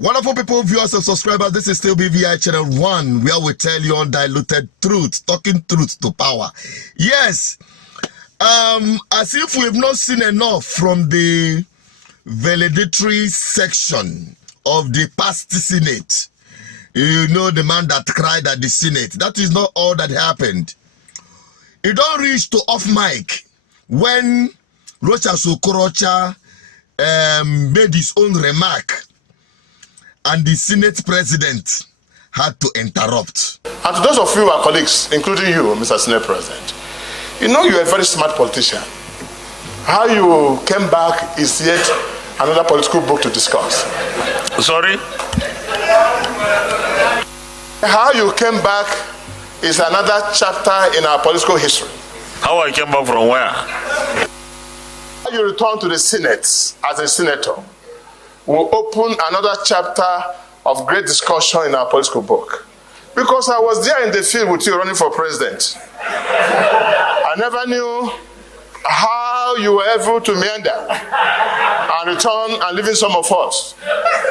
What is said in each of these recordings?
Wonderful people, viewers and subscribers, this is still BVI Channel 1, where we tell you undiluted truth, talking truth to power. Yes, as if we've not seen enough from the valedictory section of the past Senate. You know, the man that cried at the Senate. That is not all that happened. It don't reach to off mic when Rocha Sokorocha made his own remark and the Senate president had to interrupt. And to those of you, our colleagues, including you, Mr. Senate President, you know you're a very smart politician. How you came back is yet another political book to discuss. Sorry? How you came back is another chapter in our political history. How I came back from where? How you return to the Senate as a senator will open another chapter of great discussion in our political book. Because I was there in the field with you running for president. I never knew how you were able to meander and return and leaving some of us.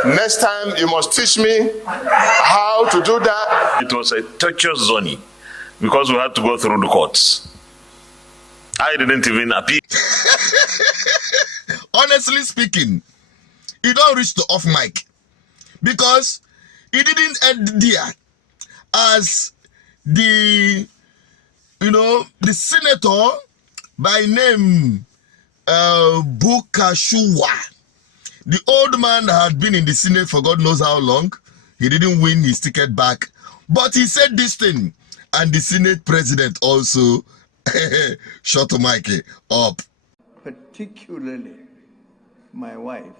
Next time you must teach me how to do that. It was a torturous journey because we had to go through the courts. I didn't even appeal. Honestly speaking, it don't reach the off mic because it didn't end there as the the senator by name Bukashua. The old man had been in the Senate for God knows how long. He didn't win his ticket back, but he said this thing, and the Senate president also shut Mikey up. Particularly my wife,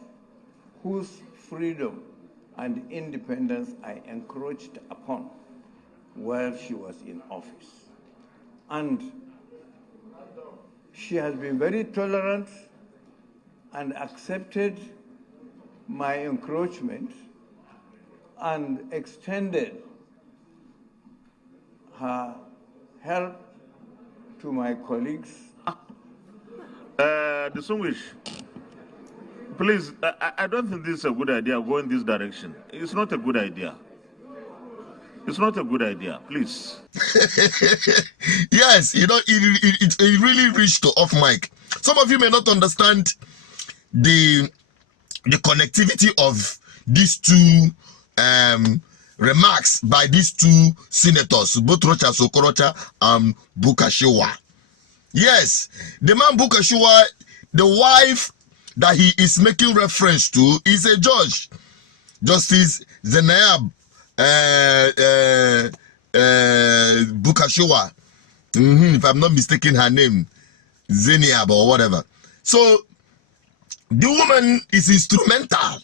whose freedom and independence I encroached upon while she was in office. And she has been very tolerant and accepted my encroachment and extended her help to my colleagues. Distinguished, please, I don't think this is a good idea, go in this direction. It's not a good idea. It's not a good idea, please. Yes, it really reached to off mic. Some of you may not understand the connectivity of these two remarks by these two senators, both Rocha Sokorocha and Bukashiwa. Yes, the man Bukashiwa, the wife that he is making reference to is a judge, Justice Naira Bukashiwa. If I'm not mistaken her name, Zeniab or whatever. So the woman is instrumental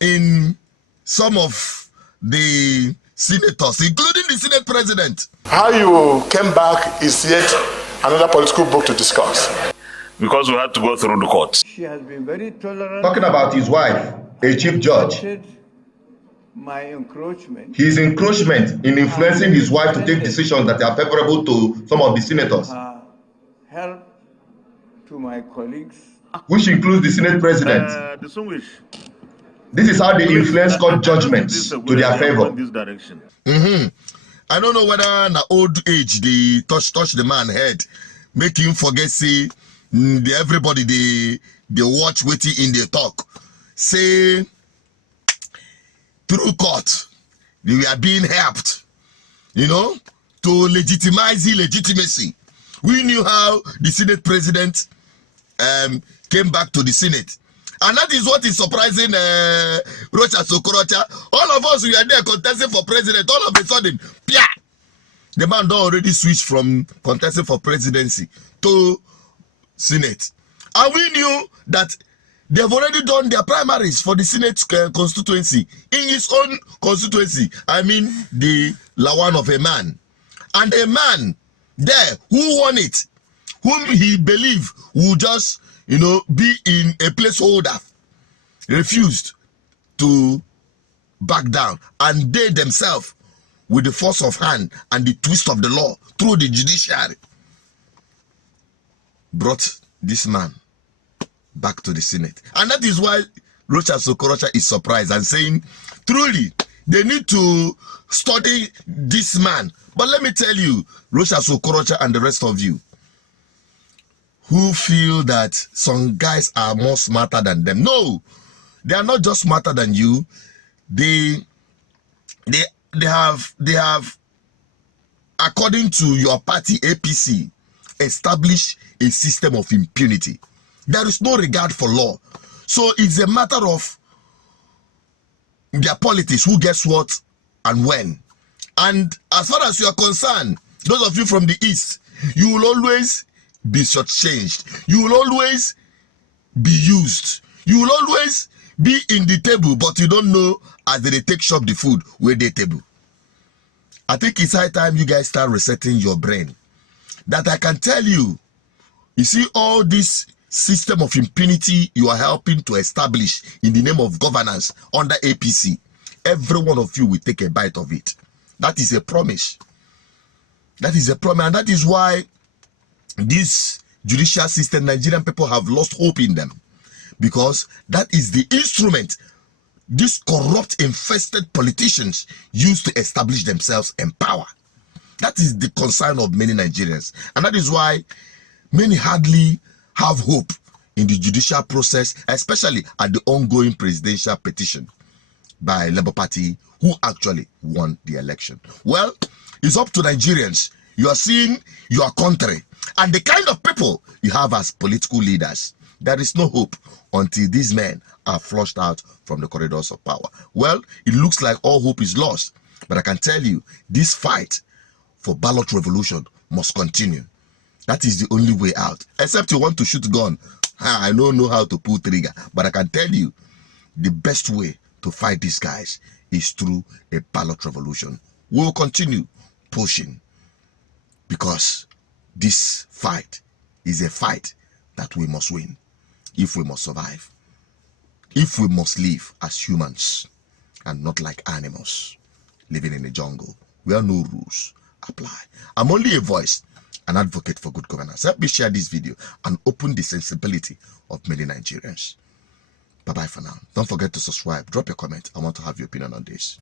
in some of the senators, including the Senate president. How you came back is yet another political book to discuss. Because we had to go through the courts. She has been very tolerant. Talking about his wife, a chief judge. My encroachment. His encroachment in influencing his wife to take decisions that are favorable to some of the senators. Help to my colleagues. Which includes the Senate president. Distinguished. This is how they influence court judgments to their favor. In this direction. I don't know whether in old age they touch the man head, make him forget say everybody they watch waiting in their talk. Say through court we are being helped, to legitimize illegitimacy. We knew how the Senate president came back to the Senate. And that is what is surprising Rocha Sokorocha. All of us, we are there contesting for president. All of a sudden, the man don't already switch from contesting for presidency to Senate. And we knew that they've already done their primaries for the Senate constituency. In his own constituency, I mean the Lawan of a man. And a man there who won it, whom he believed would just be in a placeholder, refused to back down, and they themselves, with the force of hand and the twist of the law through the judiciary, brought this man back to the Senate. And that is why Rochas Okorocha is surprised and saying, truly, they need to study this man. But let me tell you, Rochas Okorocha and the rest of you, who feel that some guys are more smarter than them. No, they are not just smarter than you. They have, according to your party APC, established a system of impunity. There is no regard for law. So it's a matter of their politics, who gets what and when. And as far as you are concerned, those of you from the East, you will always be shortchanged. You will always be used. You will always be in the table, but you don't know as they take shop the food where they table. I think it's high time you guys start resetting your brain. That I can tell you, you see all this system of impunity you are helping to establish in the name of governance under APC, every one of you will take a bite of it. That is a promise. That is a promise, and that is why this judicial system, Nigerian people have lost hope in them, because that is the instrument these corrupt, infested politicians use to establish themselves in power. That is the concern of many Nigerians, and that is why many hardly have hope in the judicial process, especially at the ongoing presidential petition by Labour Party, who actually won the election. Well, it's up to Nigerians. You are seeing your country and the kind of people you have as political leaders. There is no hope until these men are flushed out from the corridors of power. Well, it looks like all hope is lost, but I can tell you, this fight for ballot revolution must continue. That is the only way out. Except you want to shoot gun. I don't know how to pull trigger, but I can tell you, the best way to fight these guys is through a ballot revolution. We will continue pushing, because this fight is a fight that we must win if we must survive, if we must live as humans and not like animals living in the jungle where no rules apply. I'm only a voice, an advocate for good governance. Help me share this video and open the sensibility of many Nigerians. Bye-bye for now. Don't forget to subscribe. Drop your comment. I want to have your opinion on this.